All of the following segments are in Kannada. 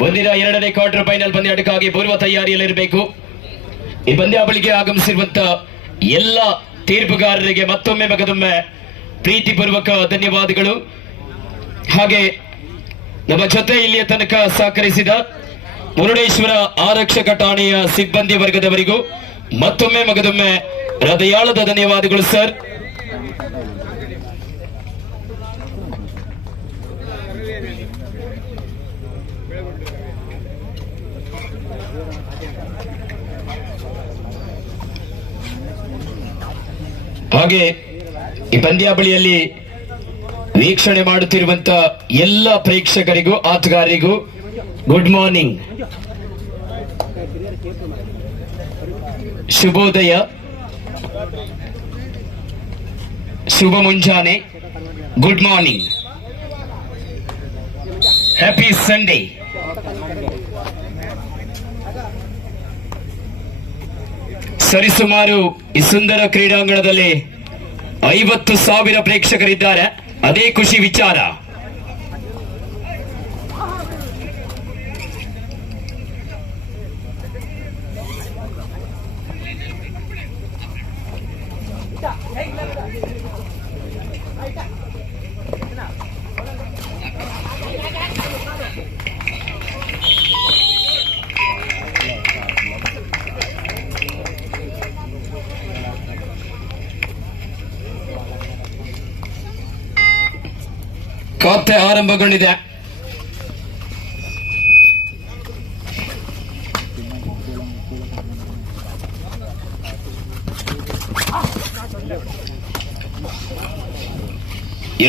ಮುಂದಿನ ಎರಡನೇ ಕ್ವಾರ್ಟರ್ ಫೈನಲ್ ಪಂದ್ಯಾಟಕ್ಕಾಗಿ ಪೂರ್ವ ತಯಾರಿಯಲ್ಲಿರಬೇಕು. ಈ ಪಂದ್ಯಾವಳಿಗೆ ಆಗಮಿಸಿರುವಂತಹ ಎಲ್ಲ ತೀರ್ಪುಗಾರರಿಗೆ ಮತ್ತೊಮ್ಮೆ ಮಗದೊಮ್ಮೆ ಪ್ರೀತಿಪೂರ್ವಕ ಧನ್ಯವಾದಗಳು. ಹಾಗೆ ನಮ್ಮ ಜೊತೆ ಇಲ್ಲಿಯ ತನಕ ಸಹಕರಿಸಿದ ಮುರುಡೇಶ್ವರ ಆರಕ್ಷಕ ಠಾಣೆಯ ಸಿಬ್ಬಂದಿ ವರ್ಗದವರಿಗೂ ಮತ್ತೊಮ್ಮೆ ಮಗದೊಮ್ಮೆ ಹೃದಯಾಳದ ಧನ್ಯವಾದಗಳು ಸರ್. ಹಾಗೆ ಈ ಪಂದ್ಯಾವಳಿಯಲ್ಲಿ ವೀಕ್ಷಣೆ ಮಾಡುತ್ತಿರುವಂತಹ ಎಲ್ಲ ಪ್ರೇಕ್ಷಕರಿಗೂ ಆಟಗಾರರಿಗೂ ಗುಡ್ ಮಾರ್ನಿಂಗ್, ಶುಭೋದಯ, ಶುಭ ಮುಂಜಾನೆ, ಗುಡ್ ಮಾರ್ನಿಂಗ್, ಹ್ಯಾಪಿ ಸಂಡೇ. ಸರಿಸುಮಾರು ಈ ಸುಂದರ ಕ್ರೀಡಾಂಗಣದಲ್ಲಿ 50,000 ಪ್ರೇಕ್ಷಕರಿದ್ದಾರೆ. ಅದೇ ಖುಷಿ ವಿಚಾರ. ಖಾತೆ ಆರಂಭಗೊಂಡಿದೆ.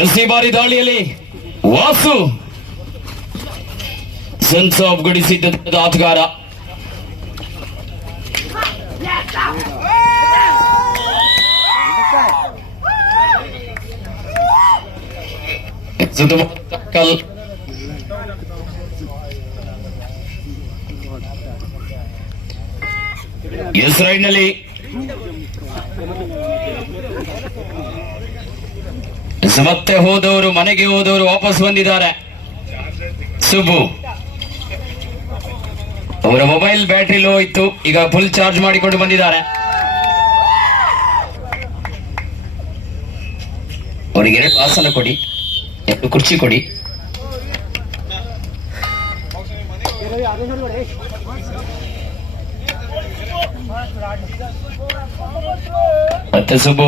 ಎಸಿ ಬಾರಿ ದಾಳಿಯಲ್ಲಿ ವಾಸು ಸೆನ್ಸ್ ಆಫ್ ಗಡಿಸಿದ್ದ ಆಟಗಾರ. ಎಸ್ ರೈಡ್ ನಲ್ಲಿ ಮತ್ತೆ ಹೋದವರು ಮನೆಗೆ ಹೋದವರು ವಾಪಸ್ ಬಂದಿದ್ದಾರೆ. ಸುಬ್ಬು ಅವರ ಮೊಬೈಲ್ ಬ್ಯಾಟರಿ ಲೋ ಇತ್ತು, ಈಗ ಫುಲ್ ಚಾರ್ಜ್ ಮಾಡಿಕೊಂಡು ಬಂದಿದ್ದಾರೆ. ಅವರಿಗೆ 2 ಆಸನ ಕೊಡಿ, 2 ಕುರ್ಚಿ ಕೊಡಿ. ಮತ್ತೆ ಸುಬ್ಬು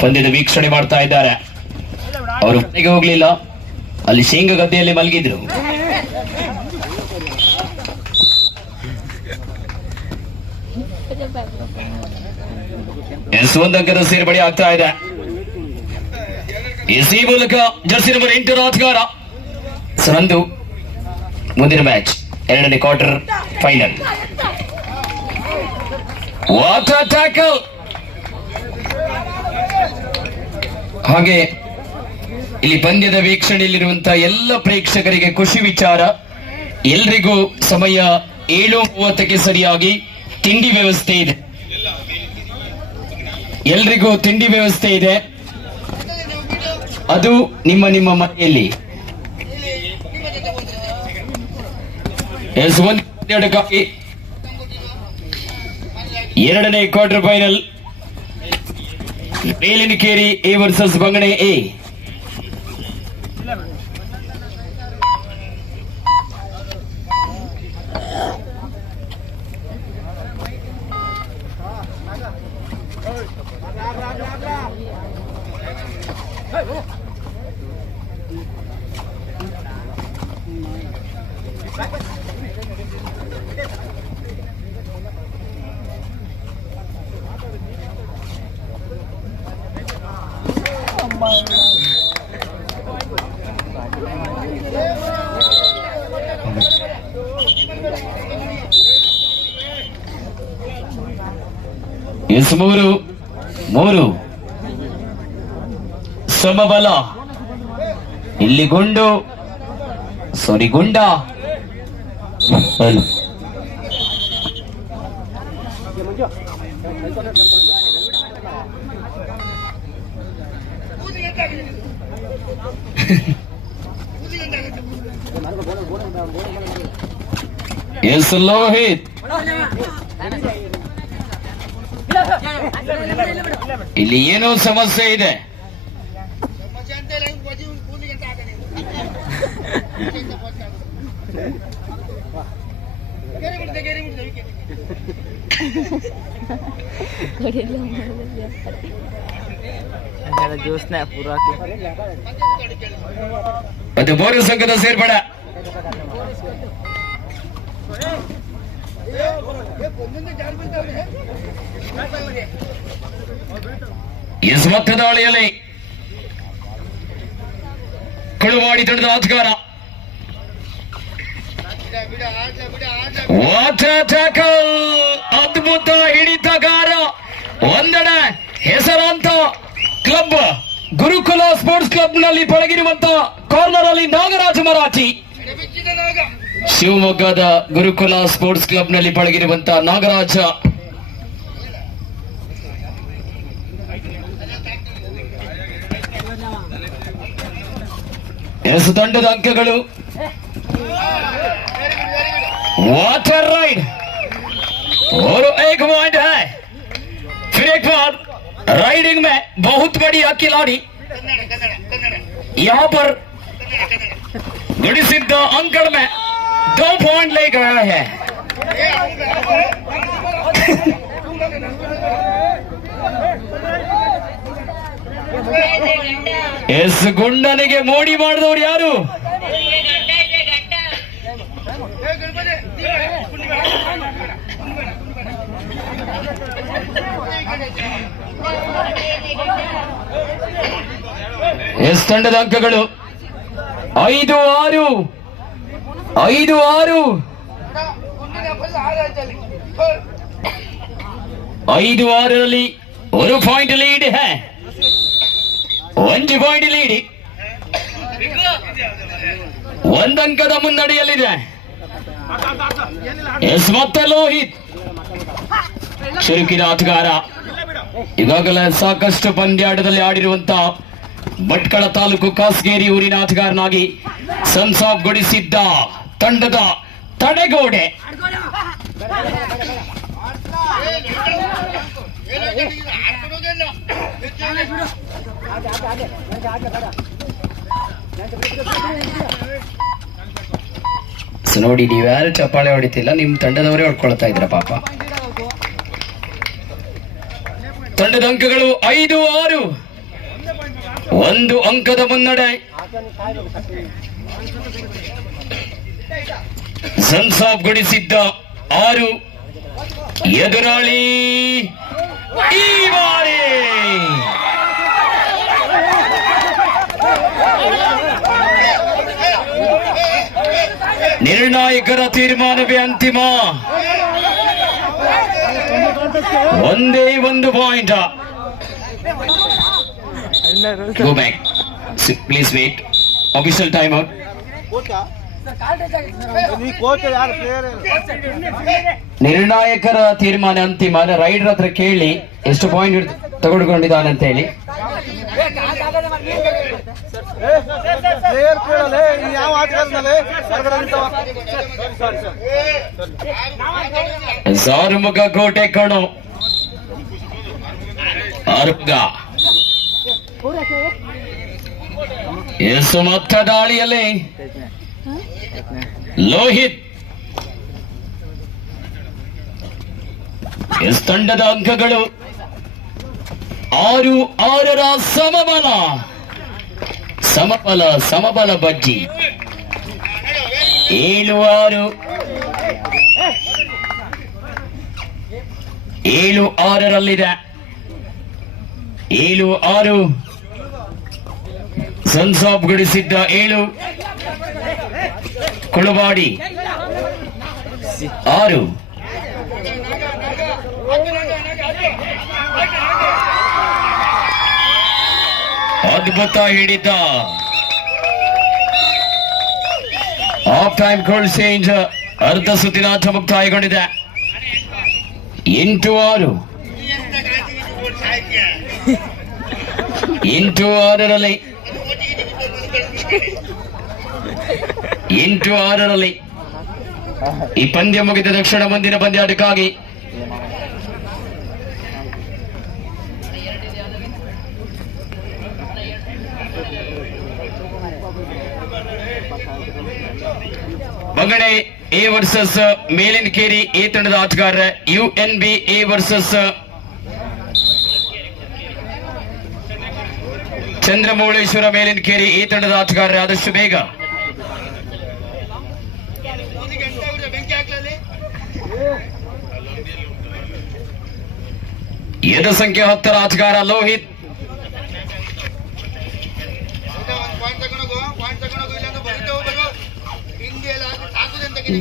ಪಂದ್ಯದ ವೀಕ್ಷಣೆ ಮಾಡ್ತಾ ಇದ್ದಾರೆ. ಅವರು ಮನೆಗೆ ಹೋಗ್ಲಿಲ್ಲ, ಅಲ್ಲಿ ಶೇಂಗಾ ಗದ್ದೆಯಲ್ಲಿ ಮಲಗಿದ್ರು. ಒಂದು ಅಂಕದ ಸೇರ್ಪಡೆ ಆಗ್ತಾ ಇದೆ. ಎಸಿ ಮೂಲಕ ಜರ್ಸಿ ನಂಬರ್ 8 ಆಟಗಾರ ಸಂದು ಮುಂದಿನ ಮ್ಯಾಚ್ ಎರಡನೇ ಕ್ವಾರ್ಟರ್ ಫೈನಲ್. Water tackle. ಹಾಗೆ ಇಲ್ಲಿ ಪಂದ್ಯದ ವೀಕ್ಷಣೆಯಲ್ಲಿರುವಂತಹ ಎಲ್ಲ ಪ್ರೇಕ್ಷಕರಿಗೆ ಖುಷಿ ವಿಚಾರ, ಎಲ್ರಿಗೂ ಸಮಯ 7:30ಕ್ಕೆ ಸರಿಯಾಗಿ ತಿಂಡಿ ವ್ಯವಸ್ಥೆ ಇದೆ. ಎಲ್ರಿಗೂ ತಿಂಡಿ ವ್ಯವಸ್ಥೆ ಇದೆ, ಅದು ನಿಮ್ಮ ನಿಮ್ಮ ಮನೆಯಲ್ಲಿ. ಎರಡನೇ quarter final Melinakeri A versus Bangane A. ಎಸ್ 3 ಸಮಬಲ. ಇಲ್ಲಿ ಗುಂಡು, ಸಾರಿ ಗುಂಡ. ಎಸ್ ಲೋಹಿತ್ ಇಲ್ಲಿ ಏನೋ ಸಮಸ್ಯೆ ಇದೆ. ಅದು ಬೋರು ಸಂಘದ ಸೇರ್ಪಡೆ. ಇಸ್ ಮತ್ತೆ ದಾಳಿಯಲ್ಲಿ ಕುಳುವಾಡಿ ತಂಡದ ಆಟಗಾರ ಅದ್ಭುತ ಹಿಡಿತಗಾರ. ಒಂದೆಡೆ ಹೆಸರಾಂತ ಕ್ಲಬ್ ಗುರುಕುಲ ಸ್ಪೋರ್ಟ್ಸ್ ಕ್ಲಬ್ ನಲ್ಲಿ ಪಳಗಿರುವಂತಹ ಕಾರ್ನರ್ ಅಲ್ಲಿ ನಾಗರಾಜ ಮರಾಠಿ, ಶಿವಮೊಗ್ಗದ ಗುರುಕುಲ ಸ್ಪೋರ್ಟ್ಸ್ ಕ್ಲಬ್ ನಲ್ಲಿ ಪಳಗಿರುವಂತಹ ನಾಗರಾಜ ಎಸ್ ತಂಡದ ಅಂಕಗಳು. वाटर राइड और एक पॉइंट है. फिर एक बार राइडिंग में बहुत बढ़िया खिलाड़ी यहाँ पर गुड़ीसिद्ध अंकड़ में 2 पॉइंट ले गया है. ಎಸ್ ಗುಂಡನಿಗೆ ಮೋಡಿ ಮಾಡಿದವರು ಯಾರು? ಎಸ್ ತಂಡದ ಅಂಕಗಳು 5-6. 5-6. 5-6ರಲ್ಲಿ 1 ಪಾಯಿಂಟ್ ಲೀಡ್ है. 1 ಪಾಯಿಂಟ್ ಲೀಡ್, 1 ಅಂಕದ ಮುನ್ನಡೆಯಲ್ಲಿದೆ. ಎಸ್ ಮತ್ತೆ ಲೋಹಿತ್ ಚುರುಕಿನ ಆಟಗಾರ. ಈಗಾಗಲೇ ಸಾಕಷ್ಟು ಪಂದ್ಯಾಟದಲ್ಲಿ ಆಡಿರುವಂತಹ ಭಟ್ಕಳ ತಾಲೂಕು ಕಾಸಗೇರಿ ಊರಿನ ಆಟಗಾರನಾಗಿ ಸಂಸಾಬ್ ಗುಡಿಸಿದ್ದ ತಂಡದ ತಡೆಗೋಡೆ. ನೋಡಿ, ನೀವ್ಯಾರು ಚಪ್ಪಾಳೆ ಹೊಡಿತಿಲ್ಲ, ನಿಮ್ ತಂಡದವರೇ ಹೊಡ್ಕೊಳ್ತಾ ಇದ್ರ ಪಾಪ. ತಂಡದ ಅಂಕಗಳು 5-6. 1 ಅಂಕದ ಮುನ್ನಡೆ. ಸಂಸಾಬ್ ಗುಡಿಸಿದ್ದ 6. ಎದುರಾಳಿ ಈ ಬಾರಿ ನಿರ್ಣಾಯಕರ ತೀರ್ಮಾನವೇ ಅಂತಿಮ. ಒಂದೇ 1 point. Go back. Please wait. Official timeout. ನಿರ್ಣಾಯಕರ ತೀರ್ಮಾನ ಅಂತಿಮ. ರೈಡರ್ ಹತ್ರ ಕೇಳಿ ಎಷ್ಟು ಪಾಯಿಂಟ್ ತಗೊಂಡಿದ್ದಾನೆ ಅಂತ ಹೇಳಿ. ಸಾರುಮುಖ ಕೋಟೆ ಕಣು ಆರುಗ ಎಸ್ ಮೊತ್ತ ದಾಳಿಯಲ್ಲಿ ಲೋಹಿತ್. ಎಸ್ ತಂಡದ ಅಂಕಗಳು 6-6ರ ಸಮಬಲ ಬಜ್ಜಿ. 7-6. 7-6ರಲ್ಲಿದೆ. 7-6. ಸಂಸಾಬ್ ಗುಡಿಸಿದ್ದ 7. ಕುಳುವಾಡಿ 6. ಅದ್ಭುತ ಹಿಡಿತ. ಹಾಫ್ ಟೈಮ್ ಗೋಲ್ ಚೇಂಜ್. ಅರ್ಧ ಸುತ್ತಿನ ಆಟ ಮುಕ್ತಾಯಗೊಂಡಿದೆ. 8-6. 8-6ರಲ್ಲಿ 8-6 ಈ ಪಂದ್ಯ ಮುಗಿದ ತಕ್ಷಣ ಮುಂದಿನ ಪಂದ್ಯಾಟಕ್ಕಾಗಿ Bangade A versus Melinakeri A ತಂಡದ ಆಟಗಾರ, UNB A versus Chandramouleshwara Melinakeri A ತಂಡದ ಆಟಗಾರ. ಆದಷ್ಟು ಬೇಗ ಎದ ಸಂಖ್ಯೆ 10 ಆಟಗಾರ ಲೋಹಿತ್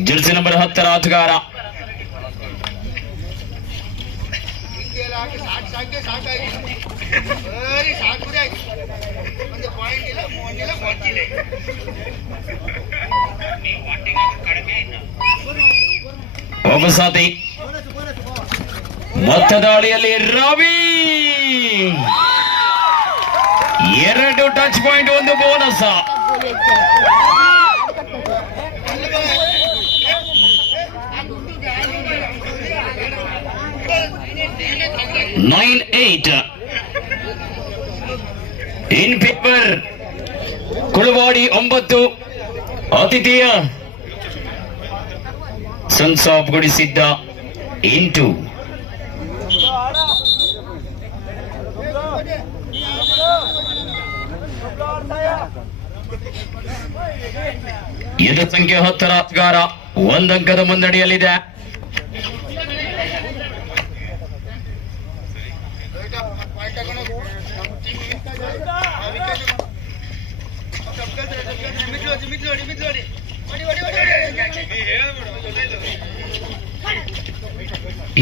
ಜರ್ಸಿ ನಂಬರ್ 10 ಆಟಗಾರ ಒಬ್ಬ ಸಾಥಿ ಮೊತ್ತ ದಾಳಿಯಲ್ಲಿ ರವಿ 2 ಟಚ್ ಪಾಯಿಂಟ್, 1 ಬೋನಸ್. ಇನ್ ಪೇಪರ್ ಕುಳವಾಡಿ 9, ಆತಿಥೇಯ ಸನ್ಸ್ ಆಫ್ ಗುಡಿಸಿದ್ದ 8. ಎದ ಸಂಖ್ಯೆ 10 ಆಟಗಾರ 1 ಅಂಕದ ಮುನ್ನಡೆಯಲ್ಲಿದೆ.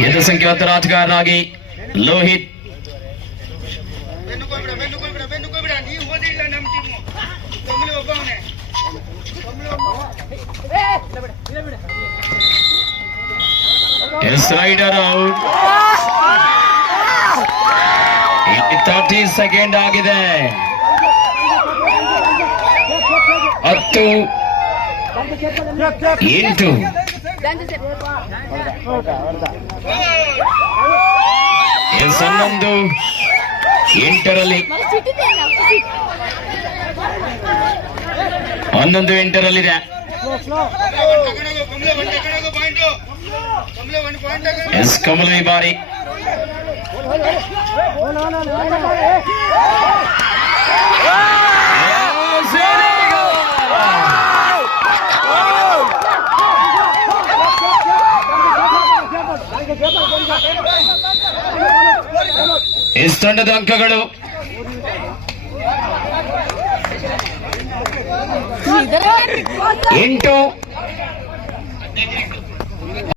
ಎದ ಸಂಖ್ಯೆ 10 ಆಟಗಾರನಾಗಿ ಲೋಹಿತ್. Slider out. 30 ಸೆಕೆಂಡ್ ಆಗಿದೆ. 10-8. S11 8ರಲ್ಲಿ 11-8ರಲ್ಲಿದೆ. ಎಸ್ ಕಮಲ ಈ ಬಾರಿ ಎಸ್ ತಂಡದ ಅಂಕಗಳು 8